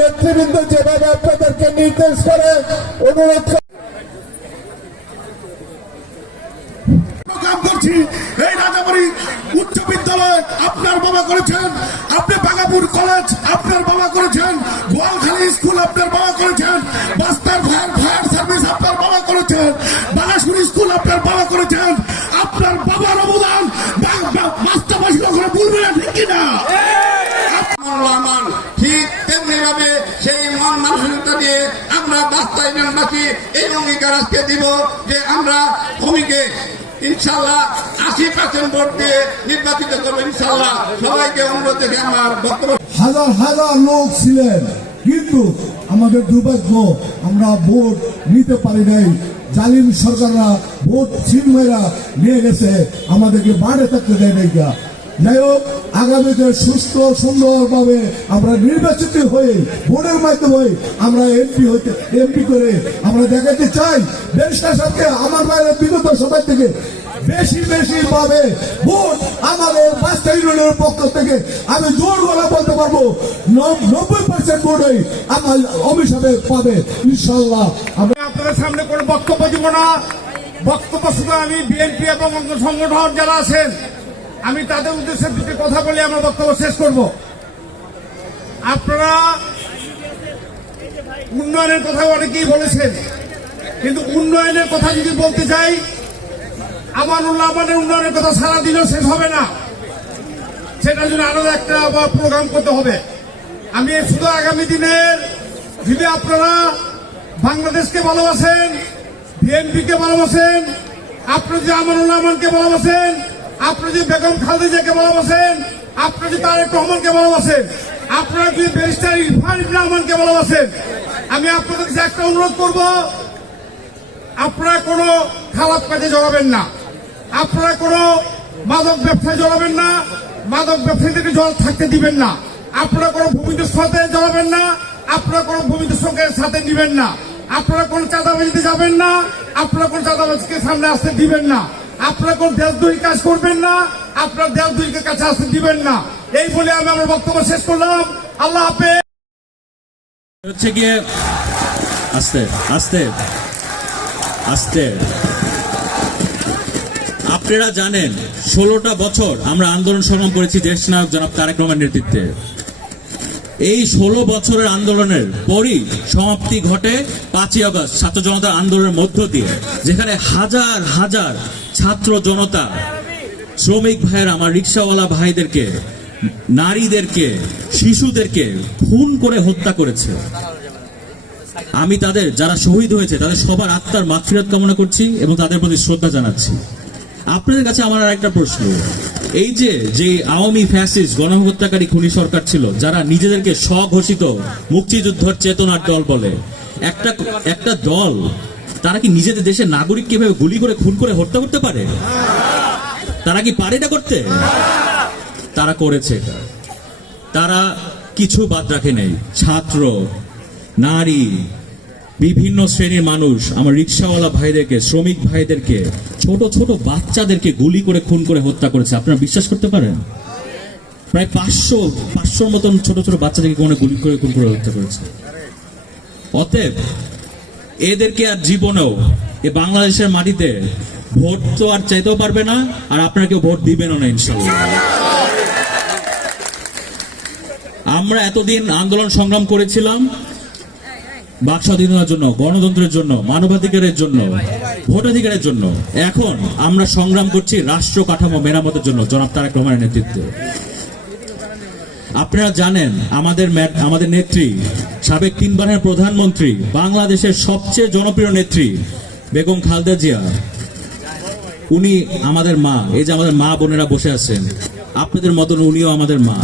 নেতৃবৃন্দ যেভাবে আপনাদেরকে নির্দেশ করে, অনুরোধ আপনার স্কুল আপনার বাবা করেছেন। বাস্তার ফায়ার ফায়ার সার্ভিস আপনার বাবা করেছেন। বালাসুর স্কুল আপনার বাবা করেছেন। আপনার বাবার অবদান বাস্তবাসী কখনো ভুলবে না, ঠিক কিনা রহমান ঠিক তেমনি ভাবে সেই মন মানসিকতা নিয়ে আমরা বাস্তায় এই অঙ্গীকার আজকে দিব যে আমরা ভূমিকে ইনশাল্লাহ আশি পার্সেন্ট ভোট দিয়ে নির্বাচিত করব ইনশাল্লাহ সবাইকে অনুরোধ আমার বক্তব্য হাজার হাজার লোক ছিলেন, কিন্তু আমাদের দুর্ভাগ্য, আমরা ভোট নিতে পারি নাই জালিম সরকাররা ভোট ছিনমেরা নিয়ে গেছে, আমাদেরকে বাড়ে থাকতে দেয় নাই। যাই হোক আগামীতে সুস্থ সুন্দরভাবে আমরা নির্বাচিত হয়ে ভোটের মাধ্যমে আমরা এমপি হতে, এমপি করে আমরা দেখাতে চাই ব্যারিস্টার সাহেবকে আমার বাইরে বিগত সময় থেকে বেশি বেশি ভাবে ভোট আমাদের পাঁচটা ইউনিয়নের পক্ষ থেকে আমি জোর গলা বলতে পারব, নব- নব্বই পার্সেন্ট ভোটই আমার অভিশাপে পাবে ইনশাল্লাহ আমি আপনাদের সামনে কোনো বক্তব্য দিব না। বক্তব্য শুধু আমি বিএনপি এবং সংগঠন যারা আছেন আমি তাদের উদ্দেশ্যে দুটি কথা বলে আমার বক্তব্য শেষ করব। আপনারা উন্নয়নের কথা অনেকেই বলেছেন, কিন্তু উন্নয়নের কথা যদি বলতে চাই আমানুল্লাহ আমাদের উন্নয়নের কথা সারা দিনও শেষ হবে না। সেটার জন্য আরও একটা আবার প্রোগ্রাম করতে হবে। আমি শুধু আগামী দিনের যদি আপনারা বাংলাদেশকে ভালোবাসেন বিএনপি কে ভালোবাসেন আপনি যদি আমানুল্লাহ আমানকে ভালোবাসেন আপনি যদি বেগম খালেদাকে ভালোবাসেন, আপনি যদি তারেক রহমানকে ভালোবাসেন, আপনারা যদি ব্যারিস্টার ইরফান রহমানকে ভালোবাসেন, আমি আপনাদের কাছে একটা অনুরোধ করব, আপনারা কোনো খারাপ কাজে জড়াবেন না। আপনারা কোনো মাদক ব্যবসায় জড়াবেন না, মাদক ব্যবসায়ীদেরকে জল থাকতে দিবেন না। আপনারা কোনো ভূমিদস্যুর সাথে জড়াবেন না, আপনারা কোনো সঙ্গে সাথে দিবেন না। আপনারা কোন চাঁদাবাজিতে যাবেন না, আপনারা কোন চাঁদাবাজিকে সামনে আসতে দিবেন না। আপনারা কোন দেশদ্রোহী কাজ করবেন না? আপনারা দেশদ্রোহীকে কাছে আসতে দিবেন না। এই বলে আমি আমার বক্তব্য শেষ করলাম। আল্লাহ হাফেজ। হচ্ছে গিয়ে আস্তে আস্তে আস্তে। আপনারা জানেন, ষোলোটা বছর আমরা আন্দোলন সংগ্রাম করেছি দেশ নায়ক জনাব তারেক রহমানের নেতৃত্বে। এই ষোলো বছরের আন্দোলনের পরই সমাপ্তি ঘটে পাঁচই আগস্ট, ছাত্র জনতার আন্দোলনের মধ্য দিয়ে, যেখানে হাজার হাজার ছাত্র জনতা, শ্রমিক ভাইয়ের, আমার রিক্সাওয়ালা ভাইদেরকে, নারীদেরকে, শিশুদেরকে খুন করে হত্যা করেছে। আমি তাদের, যারা শহীদ হয়েছে, তাদের সবার আত্মার মাগফিরাত কামনা করছি এবং তাদের প্রতি শ্রদ্ধা জানাচ্ছি। আপনাদের কাছে আমার আর একটা প্রশ্ন। এই যে যে আওয়ামী ফ্যাসিস গণহত্যাকারী খুনি সরকার ছিল, যারা নিজেদেরকে স্বঘোষিত মুক্তিযুদ্ধর চেতনার দল বলে, একটা একটা দল, তারা কি নিজেদের দেশের নাগরিককে এভাবে গুলি করে, খুন করে হত্যা করতে পারে? তারা কি পারে এটা করতে? তারা করেছে এটা। তারা কিছু বাদ রাখে নেই। ছাত্র, নারী বিভিন্ন শ্রেণির মানুষ, আমার রিক্সাওয়ালা ভাইদেরকে, শ্রমিক ভাইদেরকে, ছোট ছোট বাচ্চাদেরকে গুলি করে, খুন করে হত্যা করেছে। আপনারা বিশ্বাস করতে পারেন? প্রায় পাঁচশো, পাঁচশোর মতন ছোট ছোট বাচ্চাদেরকে কোনো গুলি করে, খুন করে হত্যা করেছে। অতএব, এদেরকে আর জীবনেও এ বাংলাদেশের মাটিতে ভোট তো আর চাইতেও পারবে না, আর আপনারা কেউ ভোট দিবেনও না ইনশাল্লাহ আমরা এতদিন আন্দোলন সংগ্রাম করেছিলাম বাক স্বাধীনতার জন্য, গণতন্ত্রের জন্য, মানবাধিকারের জন্য, ভোটাধিকারের জন্য। এখন আমরা সংগ্রাম করছি রাষ্ট্র কাঠামো মেরামতের জন্য, জনাব তারেক রহমানের নেতৃত্বে। আপনারা জানেন, আমাদের আমাদের নেত্রী, সাবেক তিনবারের প্রধানমন্ত্রী, বাংলাদেশের সবচেয়ে জনপ্রিয় নেত্রী, বেগম খালদা জিয়া। উনি আমাদের মা, এই যে আমাদের মা বোনেরা বসে আছেন, আপনাদের মতন উনিও আমাদের মা।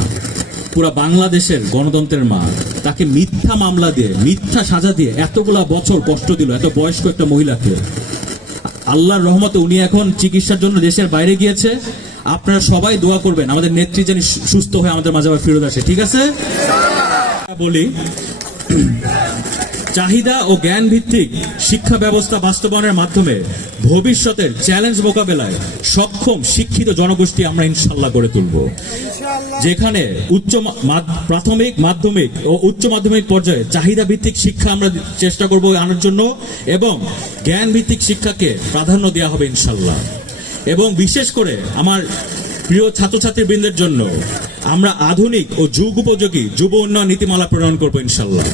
পুরা বাংলাদেশের গণতন্ত্রের মা। তাকে মিথ্যা মামলা দিয়ে, মিথ্যা সাজা দিয়ে এতগুলা বছর কষ্ট দিল, এত বয়স্ক একটা মহিলাকে। আল্লাহর রহমতে উনি এখন চিকিৎসার জন্য দেশের বাইরে গিয়েছে। আপনারা সবাই দোয়া করবেন, আমাদের নেত্রী যেন সুস্থ হয়ে আমাদের মাঝে আবার ফেরত আসে, ঠিক আছে? বলি, চাহিদা ও জ্ঞান ভিত্তিক শিক্ষা ব্যবস্থা বাস্তবায়নের মাধ্যমে ভবিষ্যতের চ্যালেঞ্জ মোকাবেলায় সক্ষম, শিক্ষিত জনগোষ্ঠী আমরা ইনশাল্লাহ গড়ে তুলব। যেখানে উচ্চ প্রাথমিক, মাধ্যমিক ও উচ্চ মাধ্যমিক পর্যায়ে চাহিদা ভিত্তিক শিক্ষা আমরা চেষ্টা করব আনার জন্য এবং জ্ঞান ভিত্তিক শিক্ষাকে প্রাধান্য দেওয়া হবে ইনশাল্লাহ এবং বিশেষ করে আমার প্রিয় ছাত্রছাত্রীবৃন্দের জন্য আমরা আধুনিক ও যুগ উপযোগী যুব উন্নয়ন নীতিমালা প্রণয়ন করব ইনশাল্লাহ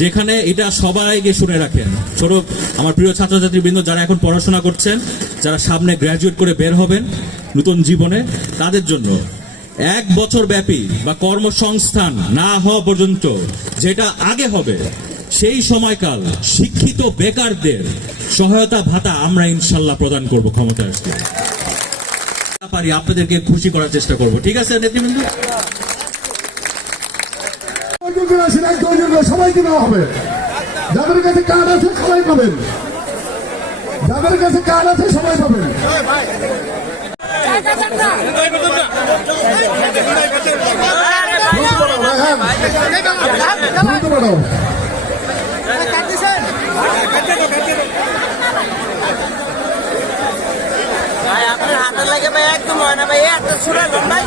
যেখানে এটা সবাইকে শুনে রাখেন। ছোট আমার প্রিয় ছাত্রছাত্রীবৃন্দ যারা এখন পড়াশোনা করছেন, যারা সামনে গ্র্যাজুয়েট করে বের হবেন নতুন জীবনে, তাদের জন্য এক বছর ব্যাপী বা কর্মসংস্থান না হওয়া পর্যন্ত যেটা আগে হবে সেই সময়কাল শিক্ষিত বেকারদের সহায়তা ভাতা আমরা ইনশাল্লাহ প্রদান করব ক্ষমতা আসলে পারি আপনাদেরকে খুশি করার চেষ্টা করব। ঠিক আছে নেতৃবৃন্দ? সবাইকে দেওয়া হবে যাদের কাছে কার্ড আছে সবাই পাবেন। যাদের কাছে কার্ড আছে সবাই পাবেন। বাড়াও। ভাই আপনার হাতের লাগে ভাই একদম হয় না ভাই এত সুরা ভাই